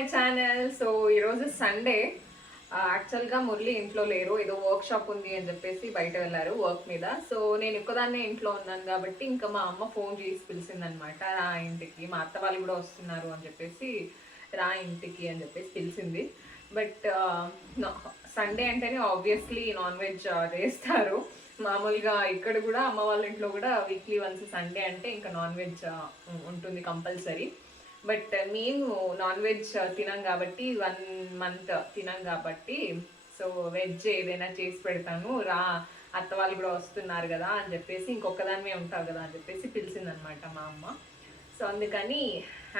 My channel. So ఈరోజు Sunday. యాక్చువల్గా మురళి ఇంట్లో లేరు, ఏదో వర్క్ షాప్ ఉంది అని చెప్పేసి బయట వెళ్ళారు వర్క్ మీద. సో నేను ఒక్కదాన్నే ఇంట్లో ఉన్నాను కాబట్టి ఇంకా మా అమ్మ ఫోన్ చేసి పిలిచిందనమాట, రా ఇంటికి, మా అత్త వాళ్ళు కూడా వస్తున్నారు అని చెప్పేసి, రా ఇంటికి అని చెప్పేసి పిలిచింది. బట్ సండే అంటేనే ఆబ్వియస్లీ నాన్ వెజ్ చేస్తారు. మామూలుగా ఇక్కడ కూడా అమ్మ వాళ్ళ ఇంట్లో కూడా వీక్లీ వన్స్ సండే అంటే ఇంకా నాన్ వెజ్ ఉంటుంది కంపల్సరీ. బట్ మేము నాన్ వెజ్ తినాం కాబట్టి 1 month తినాం కాబట్టి, సో వెజ్ ఏదైనా చేసి పెడతాను, రా అత్త వాళ్ళు కూడా వస్తున్నారు కదా అని చెప్పేసి, ఇంకొకదానిమే ఉంటావు కదా అని చెప్పేసి పిలిచిందనమాట మా అమ్మ. సో అందుకని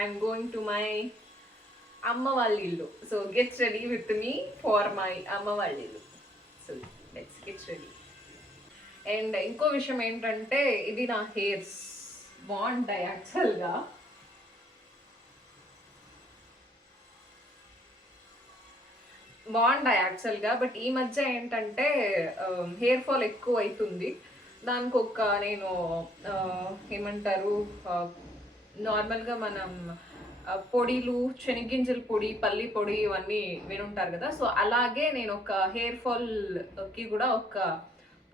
ఐఎమ్ గోయింగ్ టు మై అమ్మ వాళ్ళ ఇల్లు. So gets ready with me for my అమ్మ వాళ్ళ ఇల్లు. So let's gets ready. And ఇంకో విషయం ఏంటంటే, ఇది నా హెయిర్స్ బాగుంటాయి యాక్చువల్గా. బట్ ఈ మధ్య ఏంటంటే హెయిర్ ఫాల్ ఎక్కువ అవుతుంది. దానికి ఒక నేను ఏమంటారు, నార్మల్గా మనం పొడిలు, శనగింజల పొడి, పల్లి పొడి ఇవన్నీ వినుంటారు కదా. సో అలాగే నేను ఒక హెయిర్ ఫాల్కి కూడా ఒక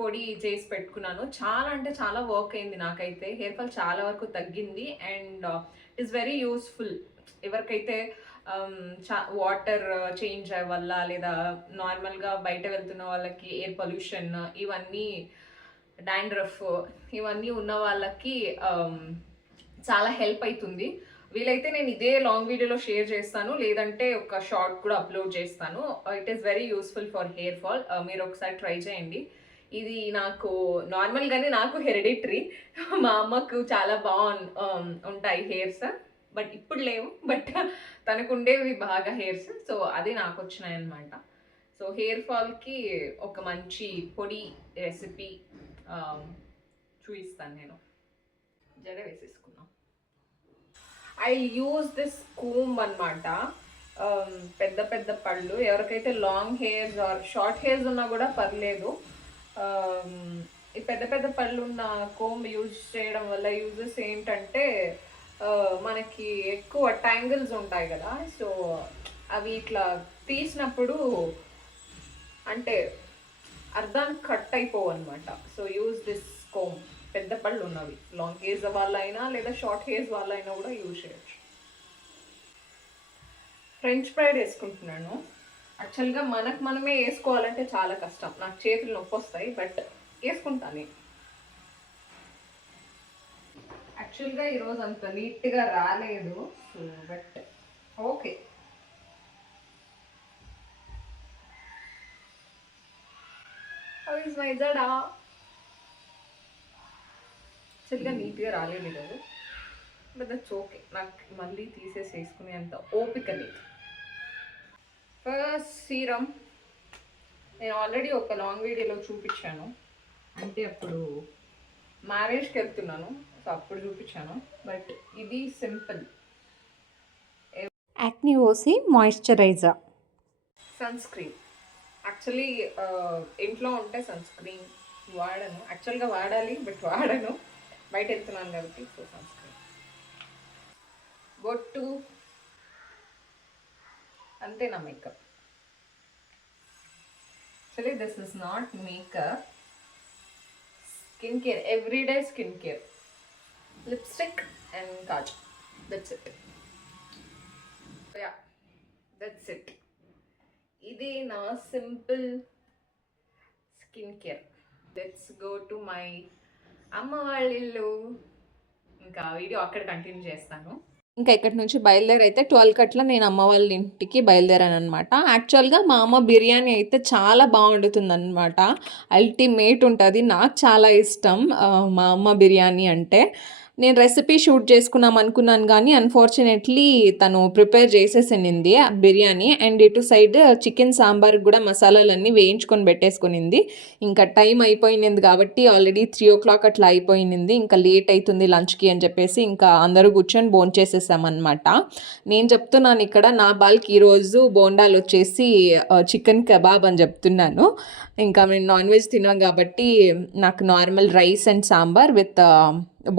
పొడి చేసి పెట్టుకున్నాను. చాలా అంటే చాలా వర్క్ అయింది నాకైతే. హెయిర్ ఫాల్ చాలా వరకు తగ్గింది and it is very useful. ఎవరికైతే వాటర్ చేంజ్ వల్ల లేదా నార్మల్గా బయట వెళ్తున్న వాళ్ళకి ఎయిర్ పొల్యూషన్, ఇవన్నీ డాండ్రఫ్ ఇవన్నీ ఉన్న వాళ్ళకి చాలా హెల్ప్ అవుతుంది. వీలైతే నేను ఇదే లాంగ్ వీడియోలో షేర్ చేస్తాను, లేదంటే ఒక షార్ట్ కూడా అప్లోడ్ చేస్తాను. It is very useful for hair fall. మీరు ఒకసారి ట్రై చేయండి. ఇది నాకు నార్మల్గానే నాకు హెరిడిటరీ. మా అమ్మకు చాలా ఉంటాయి హెయిర్స్, బట్ ఇప్పుడు లేవు. బట్ తనకు ఉండేవి బాగా హెయిర్స్, సో అది నాకు వచ్చినాయి అనమాట. సో హెయిర్ ఫాల్కి ఒక మంచి పొడి రెసిపీ చూపిస్తాను నేను. జడ వేసేసుకున్నాం. ఐ యూజ్ దిస్ కూమ్ అనమాట. పెద్ద పెద్ద పళ్ళు, ఎవరికైతే long hairs or short hairs ఉన్నా కూడా పర్లేదు, ఈ పెద్ద పెద్ద పళ్ళు ఉన్న కోమ్ యూజ్ చేయడం వల్ల యూజెస్ ఏంటంటే, మనకి ఎక్కువ ట్యాంగిల్స్ ఉంటాయి కదా, సో అవి ఇట్లా తీసినప్పుడు అంటే అర్ధానికి కట్ అయిపోవు అనమాట. So use this comb. పెద్ద పళ్ళు ఉన్నవి, లాంగ్ హెయిర్స్ వాళ్ళైనా లేదా షార్ట్ హెయిర్స్ వాళ్ళైనా కూడా యూజ్ చేయొచ్చు. ఫ్రెంచ్ ఫ్రైడ్ వేసుకుంటున్నాను. యాక్చువల్గా మనమే వేసుకోవాలంటే చాలా కష్టం, నాకు చేతులు నొప్పి వస్తాయి, బట్ వేసుకుంటాను. యాక్చువల్గా ఈరోజు అంత నీట్గా రాలేదు, so but okay. How is my జడ? యాక్చువల్గా నీట్గా రాలేదు ఈరోజు, బట్ దట్స్ ఓకే. నాకు మళ్ళీ తీసేసి వేసుకునే అంత ఓపిక లేదు. ఫస్ట్ సీరం నేను ఆల్రెడీ ఒక లాంగ్ వీడియోలో చూపించాను, అంటే అప్పుడు మ్యారేజ్కి వెళ్తున్నాను, సో అప్పుడు చూపించాను. బట్ ఇది సింపుల్ యాక్ని ఓసి మాయిశ్చరైజర్ సన్ స్క్రీన్. యాక్చువల్లీ ఇంట్లో ఉంటే సన్ స్క్రీన్ వాడను, యాక్చువల్గా వాడాలి బట్ వాడను, బయట వెళ్తున్నాను కాబట్టి. సో సన్ స్క్రీన్, బొట్టు, అంతే నా makeup. Actually this is not makeup, skin care, everyday skin care, lipstick and Kajal, that's it. Yeah, that's it. ఇది నా simple skin care. Let's go to my అమ్మ వాళ్ళ ఇల్లు. ఇంకా వీడియో అక్కడ కంటిన్యూ చేస్తాను. ఇంకా ఇక్కడి నుంచి బయలుదేరైతే 12 అట్లా నేను అమ్మ వాళ్ళ ఇంటికి బయలుదేరాను అనమాట. యాక్చువల్గా మా అమ్మ బిర్యానీ అయితే చాలా బాగుండుతుంది అనమాట, అల్టిమేట్ ఉంటుంది. నాకు చాలా ఇష్టం మా అమ్మ బిర్యానీ అంటే. నేను రెసిపీ షూట్ చేసుకున్నాం అనుకున్నాను కానీ అన్ఫార్చునేట్లీ తను ప్రిపేర్ చేసేసినింది ఆ బిర్యానీ. అండ్ ఇటు సైడ్ చికెన్ సాంబార్ కూడా మసాలాలన్నీ వేయించుకొని పెట్టేసుకునింది. ఇంకా టైం అయిపోయింది కాబట్టి ఆల్రెడీ 3 o'clock అట్లా అయిపోయింది, ఇంకా లేట్ అవుతుంది లంచ్కి అని చెప్పేసి ఇంకా అందరూ కూర్చొని భోంచేసేసామన్నమాట. నేను చెప్తున్నాను ఇక్కడ నా బాల్కి ఈరోజు బోండాలు వచ్చేసి చికెన్ కబాబ్ అని చెప్తున్నాను. ఇంకా నేను నాన్ వెజ్ తిన్నాను కాబట్టి నాకు normal rice and sambar with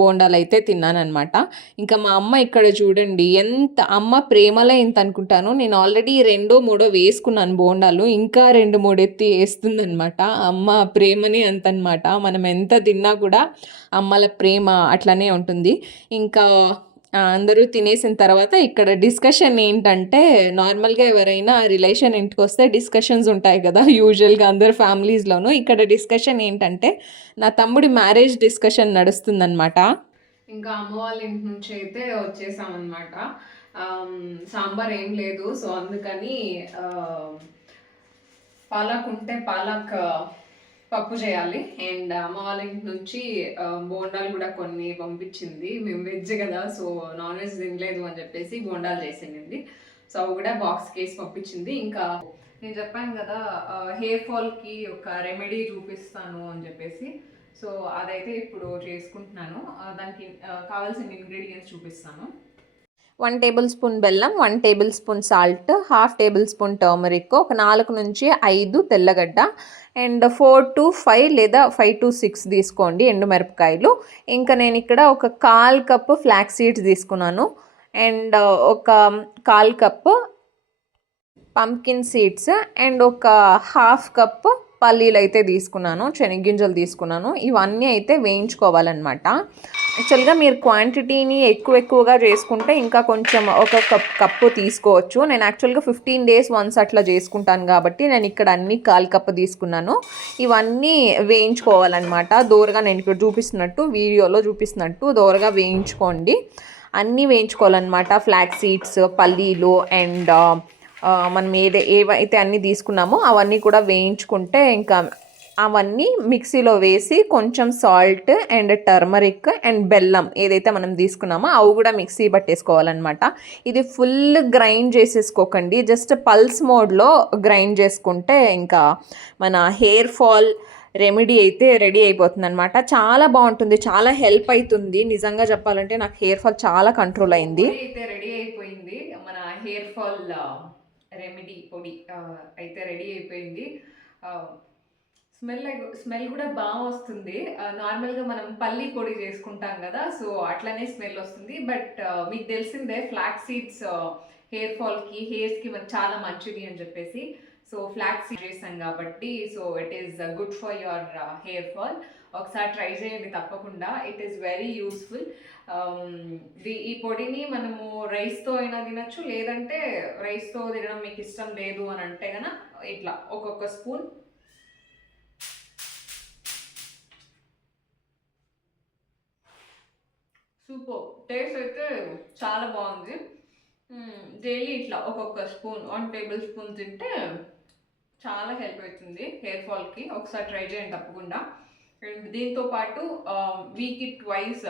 బోండాలు అయితే తిన్నానమాట. ఇంకా మా అమ్మ ఇక్కడ చూడండి, ఎంత అమ్మ ప్రేమలో ఇంత అనుకుంటాను. నేను ఆల్రెడీ రెండో మూడో వేసుకున్నాను బోండాలు, ఇంకా 2, 3 ఎత్తి వేస్తుందనమాట. అమ్మ ప్రేమనే అంతనమాట. మనం ఎంత తిన్నా కూడా అమ్మల ప్రేమ అట్లనే ఉంటుంది. ఇంకా అందరూ తినేసిన తర్వాత ఇక్కడ డిస్కషన్ ఏంటంటే, నార్మల్గా ఎవరైనా రిలేషన్ ఇంటికి వస్తే డిస్కషన్స్ ఉంటాయి కదా యూజువల్గా అందరు ఫ్యామిలీస్లోనూ. ఇక్కడ డిస్కషన్ ఏంటంటే, నా తమ్ముడి మ్యారేజ్ డిస్కషన్ నడుస్తుందన్నమాట. ఇంకా అమ్మ వాళ్ళ ఇంటి నుంచి అయితే వచ్చేసామన్నమాట. సాంబార్ ఏం లేదు, సో అందుకని పాలక్ ఉంటే పాలక్ పప్పు చేయాలి. అండ్ అమ్మ వాళ్ళ ఇంటి నుంచి బోండాలు కూడా కొన్ని పంపించింది. మేము వెజ్ కదా, సో నాన్ వెజ్ తినలేదు అని చెప్పేసి బోండాలు చేసింది. సో అవి కూడా బాక్స్ కేసి పంపించింది. ఇంకా నేను చెప్పాను కదా హెయిర్ ఫాల్కి ఒక రెమెడీ చూపిస్తాను అని చెప్పేసి, సో అదైతే ఇప్పుడు చేసుకుంటున్నాను. దానికి కావాల్సిన ఇంగ్రీడియంట్స్ చూపిస్తాను. 1 టేబుల్ స్పూన్ బెల్లం, 1 table spoon salt, 1/2 table spoon turmeric, ఒక 4 నుంచి 5 తెల్లగడ్డ, అండ్ 4 to 5 లేదా 5 to 6 తీసుకోండి ఎండుమిరపకాయలు. ఇంకా నేను ఇక్కడ ఒక 1/4 కప్పు ఫ్లాక్స్ సీడ్స్ తీసుకున్నాను, అండ్ ఒక 1/4 కప్పు పంకిన్ సీడ్స్, అండ్ ఒక 1/2 కప్పు పల్లీలు అయితే తీసుకున్నాను, శనగ్గింజలు తీసుకున్నాను. ఇవన్నీ అయితే వేయించుకోవాలన్నమాట. యాక్చువల్గా మీరు క్వాంటిటీని ఎక్కువగా చేసుకుంటే ఇంకా కొంచెం ఒక కప్పు తీసుకోవచ్చు. నేను యాక్చువల్గా 15 days వన్స్ అట్లా చేసుకుంటాను కాబట్టి నేను ఇక్కడ అన్ని 1/4 కప్పు తీసుకున్నాను. ఇవన్నీ వేయించుకోవాలన్నమాట. దోరగా నేను ఇక్కడ చూపిస్తున్నట్టు, వీడియోలో చూపిస్తున్నట్టు దోరగా వేయించుకోండి. అన్నీ వేయించుకోవాలన్నమాట. ఫ్లాక్స్ సీడ్స్, పల్లీలు, అండ్ మనం ఏవైతే అన్నీ తీసుకున్నామో అవన్నీ కూడా వేయించుకుంటే, ఇంకా అవన్నీ మిక్సీలో వేసి కొంచెం సాల్ట్ అండ్ టర్మరిక్ అండ్ బెల్లం ఏదైతే మనం తీసుకున్నామో అవి కూడా మిక్సీ పట్టేసుకోవాలన్నమాట. ఇది ఫుల్ గ్రైండ్ చేసేసుకోకండి, జస్ట్ పల్స్ మోడ్లో గ్రైండ్ చేసుకుంటే ఇంకా మన హెయిర్ ఫాల్ రెమెడీ అయితే రెడీ అయిపోతుంది అనమాట. చాలా బాగుంటుంది, చాలా హెల్ప్ అవుతుంది. నిజంగా చెప్పాలంటే నాకు హెయిర్ ఫాల్ చాలా కంట్రోల్ అయింది. అయితే రెడీ అయిపోయింది మన హెయిర్ ఫాల్ రెమెడీ పొడి అయితే రెడీ అయిపోయింది. స్మెల్ కూడా బాగా వస్తుంది. నార్మల్గా మనం పల్లి పొడి చేసుకుంటాం కదా, సో అట్లనే స్మెల్ వస్తుంది. బట్ మీకు తెలిసిందే ఫ్లాక్స్ సీడ్స్ హెయిర్ ఫాల్కి, హెయిర్స్కి చాలా మంచిది అని చెప్పేసి, సో ఫ్లాక్స్ సీడ్స్ చేస్తాం కాబట్టి, so it is good for your hair fall. ఒకసారి ట్రై చేయండి తప్పకుండా, ఇట్ ఈస్ వెరీ యూస్ఫుల్. ఈ పొడిని మనము రైస్తో అయినా తినచ్చు, లేదంటే రైస్తో తినడం మీకు ఇష్టం లేదు అని అంటే కనుక ఇట్లా ఒక్కొక్క స్పూన్ సూపర్ టేస్ట్ అయితే చాలా బాగుంది. డైలీ ఇట్లా ఒక్కొక్క స్పూన్ 1 టేబుల్ స్పూన్ తింటే చాలా హెల్ప్ అవుతుంది హెయిర్ ఫాల్కి. ఒకసారి ట్రై చేయండి తప్పకుండా. దీంతో పాటు వీక్కి ట్వైస్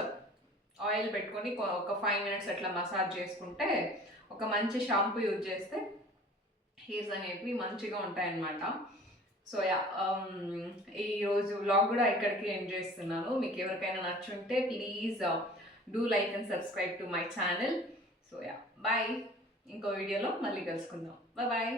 ఆయిల్ పెట్టుకొని ఒక 5 minutes అట్లా మసాజ్ చేసుకుంటే, ఒక మంచి షాంపూ యూజ్ చేస్తే హెయిర్స్ అనేవి మంచిగా ఉంటాయన్నమాట. సో యా, ఈరోజు వ్లాగ్ కూడా ఇక్కడికి ఎండ్ చేస్తున్నాను. మీకు ఎవరికైనా నచ్చుంటే please do like and subscribe to my channel. So yeah, bye. ఇంకో వీడియోలో మళ్ళీ కలుసుకుందాం. బాయ్.